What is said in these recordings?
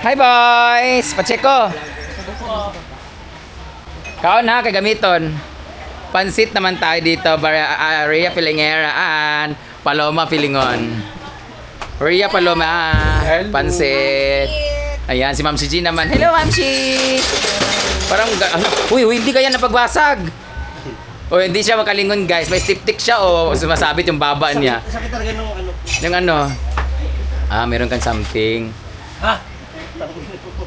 Hi boys! Pacheco! Kaon ha, kay gamiton. Pansit naman tayo dito. Rhea Pilingera and Paloma Pilingon. Rhea Paloma. Pansit. Ayan, si Ma'am si G naman. Hello, Ma'am G! Parang, uy, hindi kaya napagbasag. O hindi siya makalingon guys. May stiptik siya o sumasabit yung baba niya. Sakit talaga nung ano. Yung ano? Meron kang something. Ha?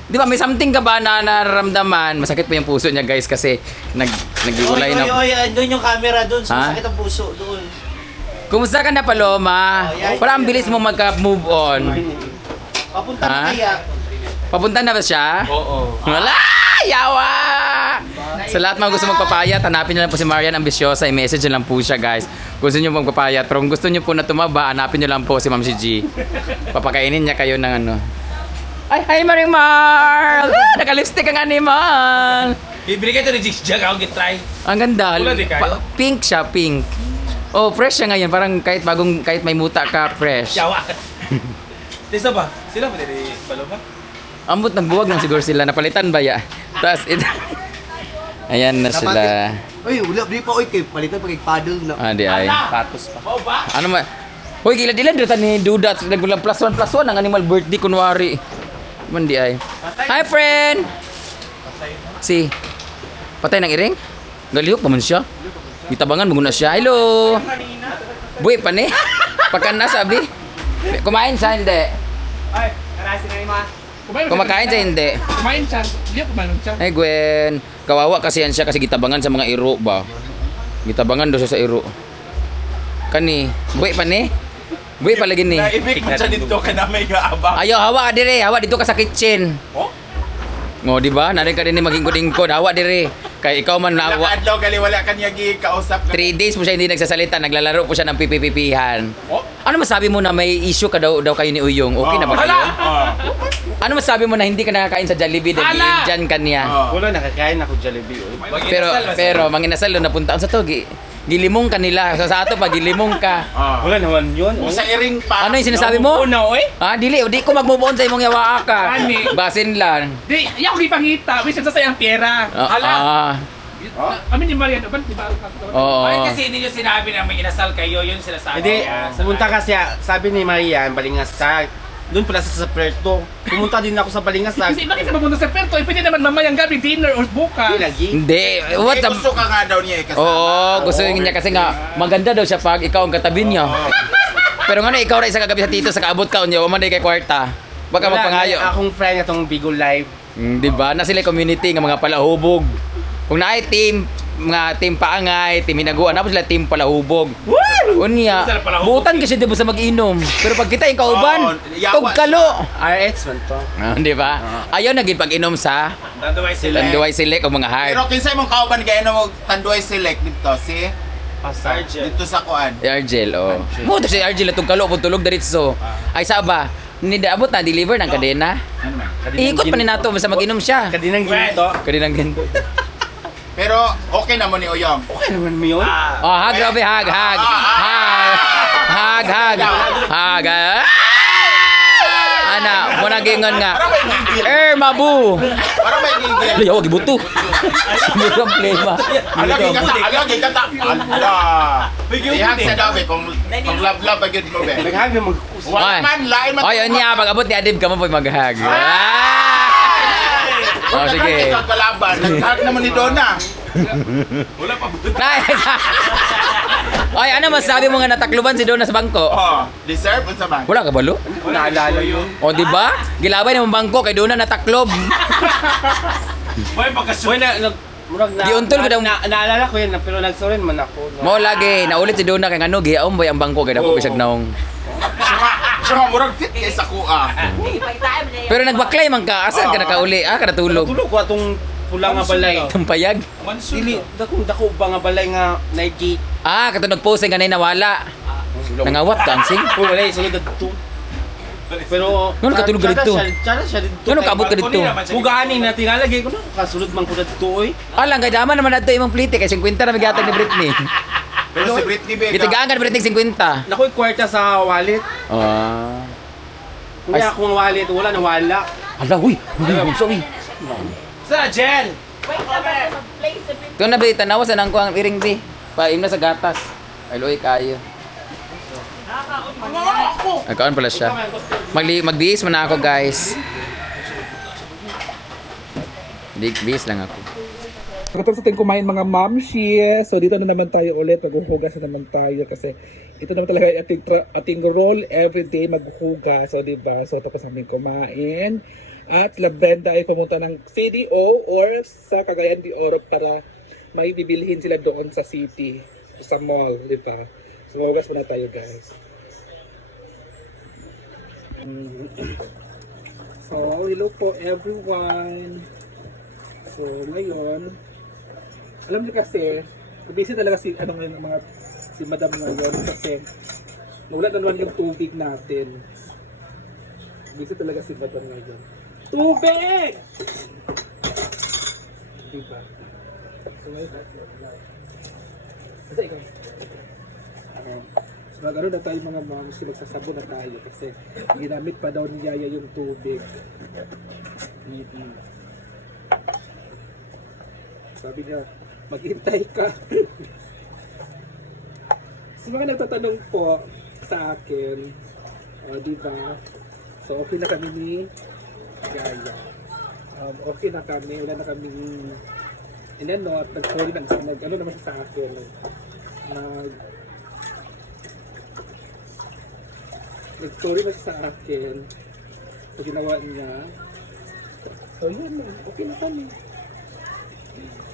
Di ba may something ka ba na nararamdaman? Masakit pa yung puso niya guys kasi nag-iulay na. Oy, doon yung camera doon. Ha? Sakit ang puso doon. Kumusta ka na Paloma? Parang ang bilis mo magka-move on. Papunta na kaya. Papunta na ba siya? Oo. Wala! Yawa! Sa lahat mga gusto magpapayat, hanapin nyo lang po si Marian Ambisyosa. I-message nyo lang po siya guys. Gusto nyo magpapayat. Pero kung gusto nyo po na tumaba, hanapin nyo lang po si Ma'am si G. Papakainin niya kayo ng ano. Ay, hi Marimar! Naka-lipstick ang animal! Bibili ka ito ni Jig ako gitry. Ang ganda. Kulay di kayo? Pink siya, pink. Oh, fresh siya ngayon. Parang kahit may muta ka, fresh. Yawa. Tisa ba? Sila ba din Paloma? Ambot ng buwag lang siguro sila. Napalitan ba ya? Tapos ito. Ayan na sila. Uy, wala di pa oy kay palitan pag paddle na. Di ay. Patos pa. Mau ba? Ano ma? Hoy, gila-dila dito ni Duda. Nagbulang +1 ang animal birthday kunwari. Man di ay. Hi friend. Si. Patay ng iring? Galihok pa man siya. Gitabangan mo na siya. Hello. Buhay pa ni. Pagkan na sabi. Kumain siya hindi. Ay, karasi na ima. Kumakain siya hindi. Kumain siya. Hindi ako kumain siya. Ay Gwen, kawawa kasi yan siya kasi gitabangan sa mga iro ba. Gitabangan daw siya sa iro. Kani, buhay pa ni? Buhay pa lagi ni. Naibig mo siya dito ka na may gaabang. Ayaw, hawa dire, hawa dito ka sa kitchen. Oh? Ngo, di ba? Narin ka din ni magingkod-ingkod, hawa dire. Kaya ikaw man na Nakadlaw gali wala kanya kausap. 3 days po siya hindi nagsasalita, naglalaro po siya ng pipipipihan. Oh? Ano masabi mo na may issue ka daw kayo ni Uyong? Okay na ba kayo? Ano masabi mo na hindi ka nakakain sa Jollibee dahil dyan ka niya? Wala nakakain ako Jollibee oy. Pero manginasal na napunta sa to, gilimong ka nila. Sa ato pa gilimong ka. Wala naman yun. Sa iring pa. Ano yung sinasabi mo? Una, oy. Di ko mag-move on sa imong yawa ka. Ani? Basin lang. Di, yaw di pangita. Wish sa sayang pera. Amin ni Marian, ba? Di ba? Oo. Ay, kasi hindi nyo sinabi na may inasal kayo, yun sila sabi. Hindi, pumunta kasi, sabi ni Marian, Balingasag, doon pala sa Puerto. Pumunta din ako sa Balingasag. Kasi bakit ka mapunta sa Puerto? Pwede naman mamayang gabi, dinner or bukas. Hindi lagi. Hindi. What the... Gusto ka nga daw niya ikasama. Oo, gusto niya kasi nga maganda daw siya pag ikaw ang katabi niya. Pero nga ikaw na isa kagabi sa tito sa kaabot ka niya, waman kay kwarta. Baka Wala, magpangayo. akong friend itong Bigo Live. Di ba? Na sila community nga mga palahubog. Kung naay team, mga team paangay, team hinaguan, tapos sila team palahubog. Unya, butan kasi di ba sa mag-inom. Pero pag kita yung kauban, tugkalo. RX man to. Di ba? Ayaw naging pag-inom sa Tanduay Select o mga hard. Pero kinsa imong kauban kay ano mo Tanduay Select dito si Pasar. dito sa kuan. Argel, oh. Mo to si Argel na tugkalo pud tulog diretso. Ay saba, abot na deliver ng kadena. Ikot pa ni nato basta mag-inom siya. Kadinang ginto. Kadinang ginto. Pero okay na mo ni Oyong. Okay naman mo yun. Oh, hag grabe, hag. Hag. Ana, mo nagingon nga. Mabu. Para may gigil. Layo gibuto. Gibuto ang plema. Alagi kata. Ala. Ihang sa gabi kung love ba gyud mo be. Naghagi mag Wala man lain man. Ay, niya pag abot ni Adib ka mo poy maghag. Oh, sige. Ikaw kalaban. Naghag naman ni Donna. Wala pa buto. Nice. Ay, ano masabi mo nga natakluban si Donna sa bangko? Oh, deserve unsa man. Wala ka balo? naalala yun. O, di ba? Gilabay ng bangko kay Donna nataklob. May pagkasunod. Uy, murag na. Giuntol ko daw. Naalala ko yun, pero nagsurin man ako. Mo lagi, naulit si Donna kay ano, giaom ba ang bangko kay dako bisag naong. Siya nga murag fit kay sa kuha. Pero nagbaklay man ka, asa ka nakauli? Ka natulog. Tulog ko atong pula nga balay. Tumpayag. Dili, dako ba nga balay nga Nike. Kato nag-post nga nawala. Nangawat ka, ansing. Oh, wala, sulod na dito. Pero Ano katulog ka dito? Tsara siya dito. Ano kaabot ka dito? Bugani na tingalagay ko na. Kasulod man ko na dito oy. Alang kay dama naman nato imong plite kay 50 na migatag ni Britney. Pero si Britney Vega. Gitagaan ka ni Britney 50. Nakoy kwarta sa wallet. Kuya, kung wallet, wala, nawala. Ala, huy! Sorry. Sa Jen! Kung nabi, tanawa sa nang kuang iring di. Paim na sa gatas. Ay, luoy kayo. Nagkaon pala siya. Magdiis man ako, guys. Bihis lang ako. Pagkatapos natin kumain mga mamshi, so dito na naman tayo ulit, maghuhugas na naman tayo kasi ito naman talaga ating role everyday maghuhugas, so diba? So tapos namin kumain at sila Brenda ay pumunta ng CDO or sa Cagayan de Oro para may bibilhin sila doon sa city, sa mall, diba? So maghugas muna tayo, guys. So hello po everyone. So ngayon, alam niyo kasi, busy talaga si si Madam ngayon kasi nawala na naman yung tubig natin. Busy talaga si Madam ngayon. Tubig! Diba? So ngayon, kasi ikaw. So nag-ano na tayo mga moms, magsasabon na tayo kasi ginamit pa daw ni Yaya yung tubig. Sabi niya, maghintay ka. Sa mga nagtatanong po sa akin, di ba? So okay na kami ni Yaya. Okay na kami, wala na kami inano at nag-sorry ano naman sa akin. Nag-sorry na siya sa akin. So ginawa niya. So yun, okay na kami.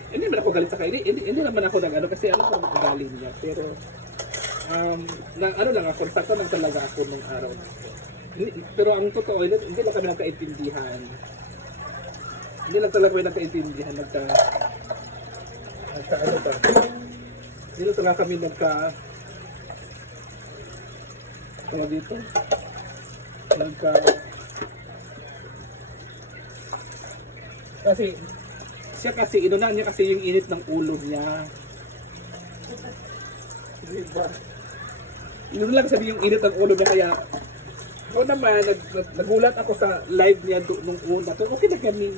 Hindi naman ako galit sa kanya. Hindi naman ako nag-ano kasi ano ko galing niya. Pero, ano lang ako, sakto lang talaga ako ng araw na ako. Pero ang totoo, hindi lang kami nagkaintindihan. Hindi lang talaga kami nagkaintindihan. Ano ba? Hindi lang talaga kami kaya dito? Kasi inunan niya kasi yung init ng ulo niya. Diba? Inunan lang sabi yung init ng ulo niya kaya ako naman, nagulat ako sa live niya nung una. So okay na kami.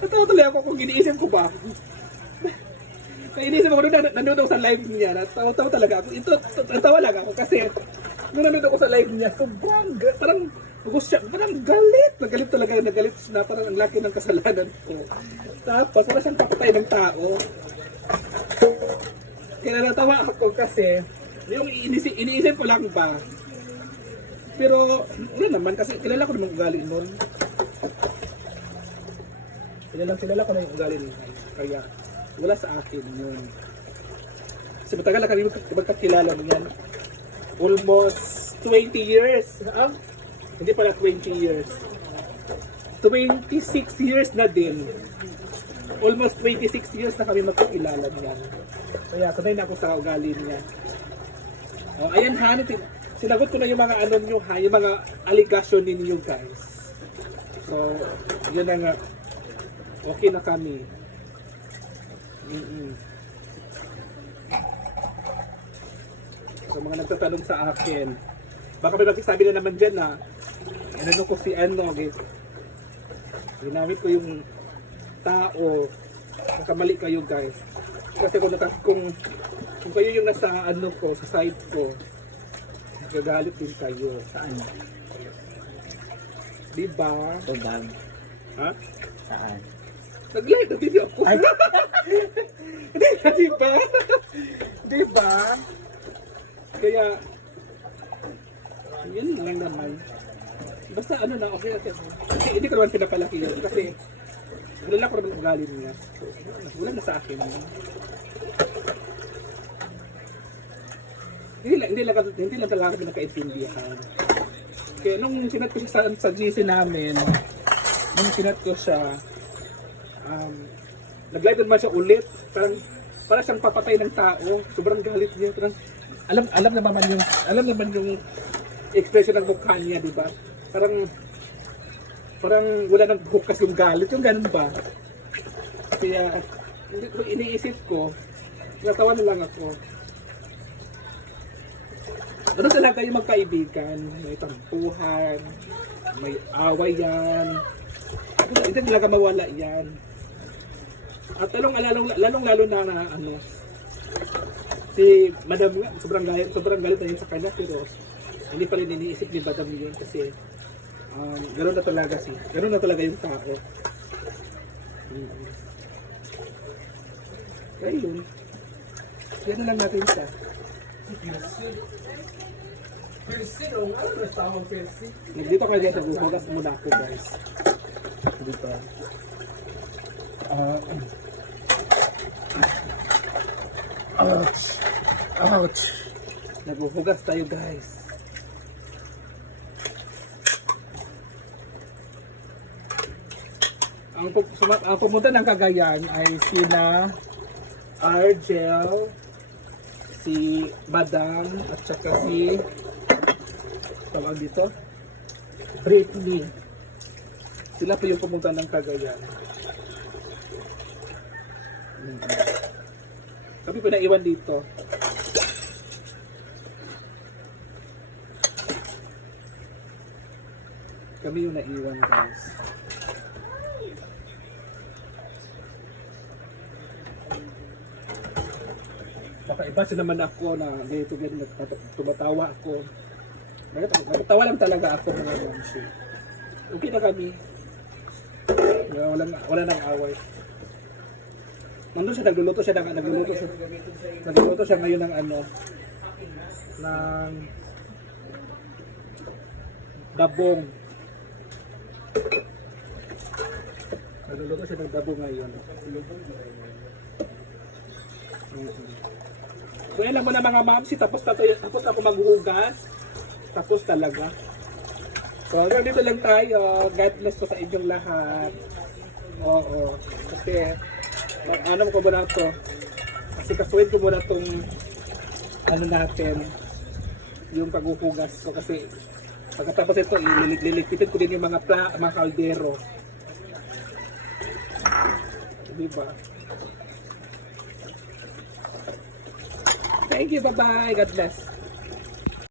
Natawa tuloy ako kung iniisip ko ba. Kaya iniisip ako nanonood ako sa live niya. Natawa talaga ako. Natawa lang ako kasi nung nanonood ako sa live niya, sobrang parang galit. Nagalit talaga, nagalit na parang ang laki ng kasalanan ko. Tapos wala siyang papatay ng tao. Kaya natawa ako kasi yung iniisip ko lang ba. Pero wala naman kasi kilala ko naman ugali nun. Kilala ko na yung ugali nun. Kaya wala sa akin yun. Kasi matagal na kami magkakilala niyan. Almost 20 years. Hindi pala 20 years. 26 years na din. Almost 26 years na kami magkakilala niyan. Kaya sanay na ako sa ugali niya. Ayan ha, sinagot ko na yung mga ano nyo ha, yung mga allegation ninyo guys. So, yun na nga. Okay na kami. So mga nagtatanong sa akin, baka may magsasabi na naman dyan na ano ko si ano, ginamit ko yung tao, nakamali kayo guys. Kasi kung kayo yung nasa ano ko, sa side ko, gagalit din kayo. Saan? Diba? So bad. Ha? Saan? Nag-live na video ako. Diba? Diba? Kaya, yun lang naman. Basta ano na, okay na siya. Hindi ko naman pinapalaki yun. Kasi, wala ko naman ugali niya. Wala na sa akin. Hindi lang talaga kami nakaintindihan. Kaya nung sinat ko siya sa GC namin, nung sinat ko siya, nag-live naman siya ulit. Parang siyang papatay ng tao. Sobrang galit niya. Alam naman yung expression ng mukha niya, di ba? Parang wala nang bukas yung galit. Yung ganun ba? Kaya, iniisip ko, Natawa na lang ako. Ano talaga yung magkaibigan? May tampuhan, may away yan. Hindi talaga mawala yan. At lalong-lalo na ano, si Madam nga, sobrang galit na yun sa kanya, pero hindi pa rin iniisip ni Madam yun kasi gano'n na talaga yung tao. Kaya yun. Yan na lang natin siya. Dito kayo guys, naghuhugas muna ako guys. Dito. Ouch! Ouch! Naghuhugas tayo guys. Ang pumunta ng Cagayan ay sina Argel, si Madam, at saka si tawag dito, Britney. Sila po yung pumunta ng Cagayan. Kami po naiwan dito. Kami yung naiwan guys. Nakaiba siya naman ako na dito din tumatawa ako. Nagtawa lang talaga ako mga mamsi. Okay na kami. Wala nang away. Nandun siya, nagluluto siya ngayon ng ano, ng dabong. Nagluluto siya ng dabong ngayon. So yan lang muna mga mamsi, tapos na ako maghuhugas. Tapos talaga. So hanggang dito lang tayo. God bless po sa inyong lahat. Oo. Kasi ano ko muna ito. Kasi kasuhin ko muna itong ano natin, yung paghuhugas ko. Kasi pagkatapos ito, ililipitin ko din yung mga kaldero. Diba? Thank you, bye-bye. God bless.